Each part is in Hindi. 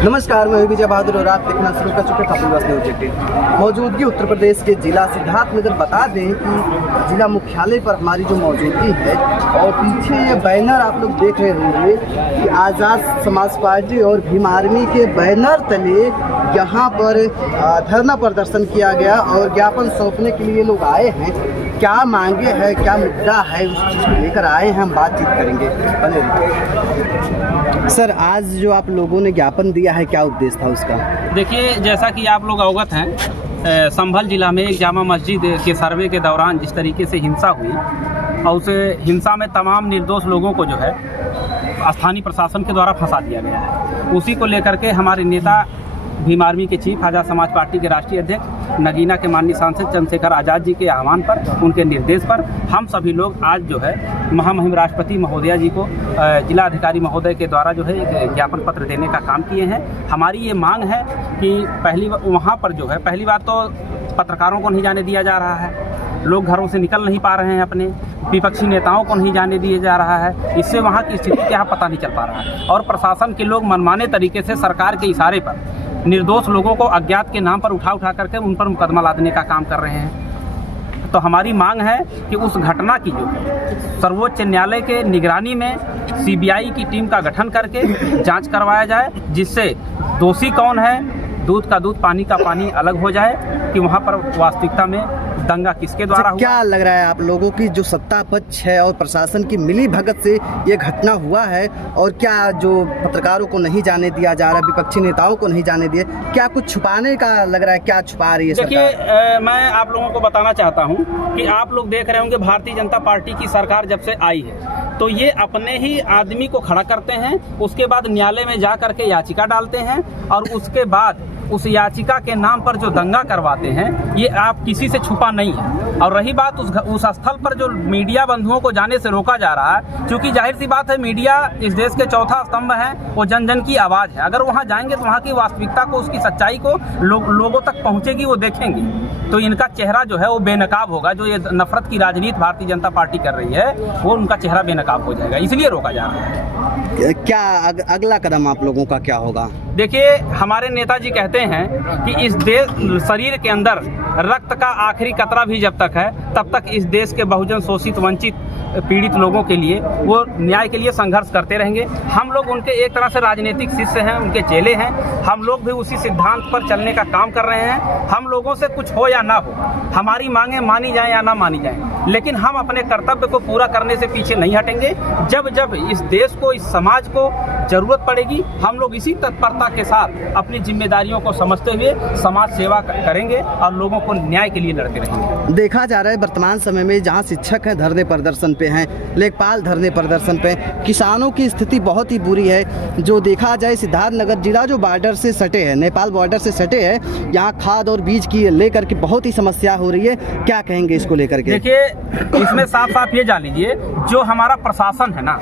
नमस्कार, मैं विजय बहादुर और आप देखना शुरू कर चुके कपिलवस्तु न्यूज 18। मौजूदगी उत्तर प्रदेश के जिला सिद्धार्थनगर। बता दें कि जिला मुख्यालय पर हमारी जो मौजूदगी है और पीछे ये बैनर आप लोग देख रहे होंगे कि आज़ाद समाज पार्टी और भीम आर्मी के बैनर तले यहाँ पर धरना प्रदर्शन किया गया और ज्ञापन सौंपने के लिए लोग आए हैं। क्या मांगे हैं, क्या मुद्दा है, उस चीज़ को लेकर आए हैं, हम बातचीत करेंगे। सर, आज जो आप लोगों ने ज्ञापन दिया है, क्या उद्देश्य था उसका? देखिए, जैसा कि आप लोग अवगत हैं, संभल जिला में एक जामा मस्जिद के सर्वे के दौरान जिस तरीके से हिंसा हुई और उस हिंसा में तमाम निर्दोष लोगों को जो है स्थानीय प्रशासन के द्वारा फंसा दिया गया है। उसी को लेकर के हमारे नेता भीम आर्मी के चीफ, आज़ाद समाज पार्टी के राष्ट्रीय अध्यक्ष, नगीना के माननीय सांसद चंद्रशेखर आज़ाद जी के आह्वान पर, उनके निर्देश पर हम सभी लोग आज जो है महामहिम राष्ट्रपति महोदया जी को जिला अधिकारी महोदय के द्वारा जो है एक ज्ञापन पत्र देने का काम किए हैं। हमारी ये मांग है कि वहाँ पर जो है पहली बात तो पत्रकारों को नहीं जाने दिया जा रहा है, लोग घरों से निकल नहीं पा रहे हैं, अपने विपक्षी नेताओं को नहीं जाने दिया जा रहा है। इससे वहाँ की स्थिति क्या पता नहीं चल पा रहा है और प्रशासन के लोग मनमाने तरीके से सरकार के इशारे पर निर्दोष लोगों को अज्ञात के नाम पर उठा करके उन पर मुकदमा लादने का काम कर रहे हैं। तो हमारी मांग है कि उस घटना की जो सर्वोच्च न्यायालय के निगरानी में सीबीआई की टीम का गठन करके जांच करवाया जाए, जिससे दोषी कौन है, दूध का दूध पानी का पानी अलग हो जाए कि वहाँ पर वास्तविकता में दंगा किसके द्वारा हुआ। क्या लग रहा है आप लोगों की जो सत्ता पक्ष है और प्रशासन की मिली भगत से ये घटना हुआ है, और क्या जो पत्रकारों को नहीं जाने दिया जा रहा, विपक्षी नेताओं को नहीं जाने दिए, क्या कुछ छुपाने का लग रहा है? क्या छुपा रही है सरकार? देखिए, मैं आप लोगों को बताना चाहता हूँ कि आप लोग देख रहे होंगे भारतीय जनता पार्टी की सरकार जब से आई है तो ये अपने ही आदमी को खड़ा करते हैं, उसके बाद न्यायालय में जा करके याचिका डालते हैं और उसके बाद उस याचिका के नाम पर जो दंगा करवाते हैं, ये आप किसी से छुपा नहीं है। और रही बात उस स्थल पर जो मीडिया बंधुओं को जाने से रोका जा रहा है, क्योंकि जाहिर सी बात है मीडिया इस देश के चौथा स्तंभ है, वो जन जन की आवाज़ है। अगर वहाँ जाएंगे तो वहाँ की वास्तविकता को, उसकी सच्चाई को लोगों तक पहुँचेगी, वो देखेंगे तो इनका चेहरा जो है वो बेनकाब होगा। जो ये नफरत की राजनीति भारतीय जनता पार्टी कर रही है वो उनका चेहरा बेनकाब हो जाएगा, इसलिए रोका जा रहा है। क्या अगला कदम आप लोगों का क्या होगा? देखिए, हमारे नेताजी कहते हैं कि इस देश शरीर के अंदर रक्त का आखिरी कतरा भी जब तक है तब तक इस देश के बहुजन शोषित, वंचित, पीड़ित लोगों के लिए वो न्याय के लिए संघर्ष करते रहेंगे। हम लोग उनके एक तरह से राजनीतिक शिष्य हैं, उनके चेले हैं। हम लोग भी उसी सिद्धांत पर चलने का काम कर रहे हैं। हम लोगों से कुछ हो या ना हो, हमारी मांगें मानी जाएं या ना मानी जाएं, लेकिन हम अपने कर्तव्य को पूरा करने से पीछे नहीं हटेंगे। जब जब इस देश को, इस समाज को जरूरत पड़ेगी, हम लोग इसी तत्परता के साथ अपनी जिम्मेदारियों को समझते हुए समाज सेवा करेंगे और लोगों को न्याय के लिए लड़ते रहेंगे। देखा जा रहा है वर्तमान समय में जहां शिक्षक हैं धरने प्रदर्शन पे हैं, लेखपाल धरने प्रदर्शन पे, किसानों की स्थिति बहुत ही बुरी है। जो देखा जाए सिद्धार्थनगर जिला जो बॉर्डर से सटे है, नेपाल बॉर्डर से सटे है, यहाँ खाद और बीज की लेकर के बहुत ही समस्या हो रही है। क्या कहेंगे इसको लेकर के? देखिए, इसमें साफ साफ ये जान लीजिए, जो हमारा प्रशासन है ना,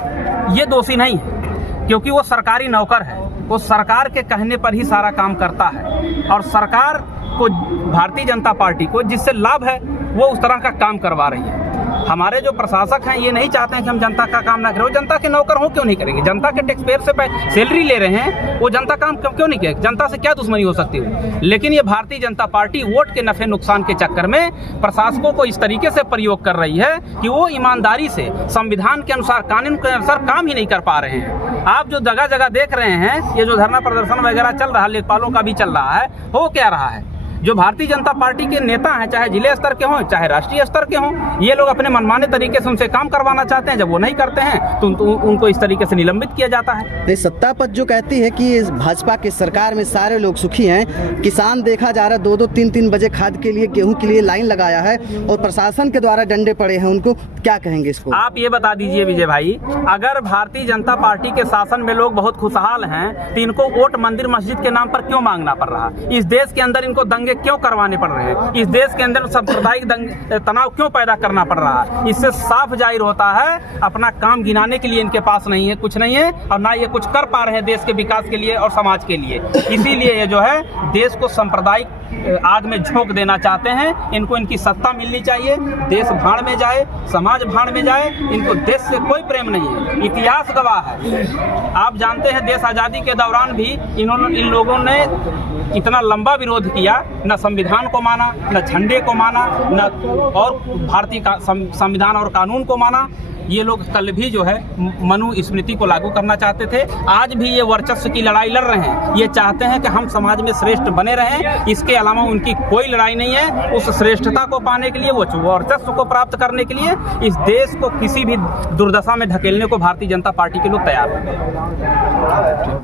ये दोषी नहीं है, क्योंकि वो सरकारी नौकर है। वो सरकार के कहने पर ही सारा काम करता है और सरकार को, भारतीय जनता पार्टी को जिससे लाभ है वो उस तरह का काम करवा रही है। हमारे जो प्रशासक हैं ये नहीं चाहते हैं कि हम जनता का काम ना करें। वो जनता के नौकर हो क्यों नहीं करेंगे? जनता के टैक्स पेयर से सैलरी ले रहे हैं, वो जनता काम क्यों नहीं करेंगे? जनता से क्या दुश्मनी हो सकती है? लेकिन ये भारतीय जनता पार्टी वोट के नफे नुकसान के चक्कर में प्रशासकों को इस तरीके से प्रयोग कर रही है कि वो ईमानदारी से, संविधान के अनुसार, कानून के अनुसार काम ही नहीं कर पा रहे हैं। आप जो जगह जगह देख रहे हैं, ये जो धरना प्रदर्शन वगैरह चल रहा है, लेखपालों का भी चल रहा है, हो क्या रहा है? जो भारतीय जनता पार्टी के नेता हैं, चाहे जिले स्तर के हों चाहे राष्ट्रीय स्तर के हों, ये लोग अपने मनमाने तरीके से उनसे काम करवाना चाहते हैं। जब वो नहीं करते हैं तो उनको इस तरीके से निलंबित किया जाता है। सत्ता पक्ष जो कहती है कि भाजपा की सरकार में सारे लोग सुखी हैं, किसान देखा जा रहा है 2-2, 3-3 बजे खाद के लिए, गेहूं के लिए लाइन लगाया है और प्रशासन के द्वारा डंडे पड़े हैं, उनको क्या कहेंगे इसको? आप ये बता दीजिए विजय भाई, अगर भारतीय जनता पार्टी के शासन में लोग बहुत खुशहाल हैं तो इनको वोट मंदिर मस्जिद के नाम पर क्यों मांगना पड़ रहा? इस देश के अंदर इनको दंगे क्यों करवाने पड़ रहे हैं? इस देश के अंदर सांप्रदायिक तनाव क्यों पैदा करना पड़ रहा है? इससे साफ जाहिर होता है अपना काम गिनाने के लिए इनके पास नहीं है, कुछ नहीं है, और ना ये कुछ कर पा रहे हैं देश के विकास के लिए और समाज के लिए। इसीलिए ये जो है देश को सांप्रदायिक आग में झोंक देना चाहते हैं। इनको इनकी सत्ता मिलनी चाहिए, देश भाड़ में जाए, समाज भाड़ में जाए, इनको देश से कोई प्रेम नहीं है। इतिहास गवाह है, आप जानते हैं देश आज़ादी के दौरान भी इन लोगों ने इतना लंबा विरोध किया, न संविधान को माना, न झंडे को माना, न और भारतीय संविधान और कानून को माना। ये लोग कल भी जो है मनुस्मृति को लागू करना चाहते थे, आज भी ये वर्चस्व की लड़ाई लड़ रहे हैं। ये चाहते हैं कि हम समाज में श्रेष्ठ बने रहें, इसके अलावा उनकी कोई लड़ाई नहीं है। उस श्रेष्ठता को पाने के लिए, वो वर्चस्व को प्राप्त करने के लिए इस देश को किसी भी दुर्दशा में ढकेलने को भारतीय जनता पार्टी के लोग तैयार हैं।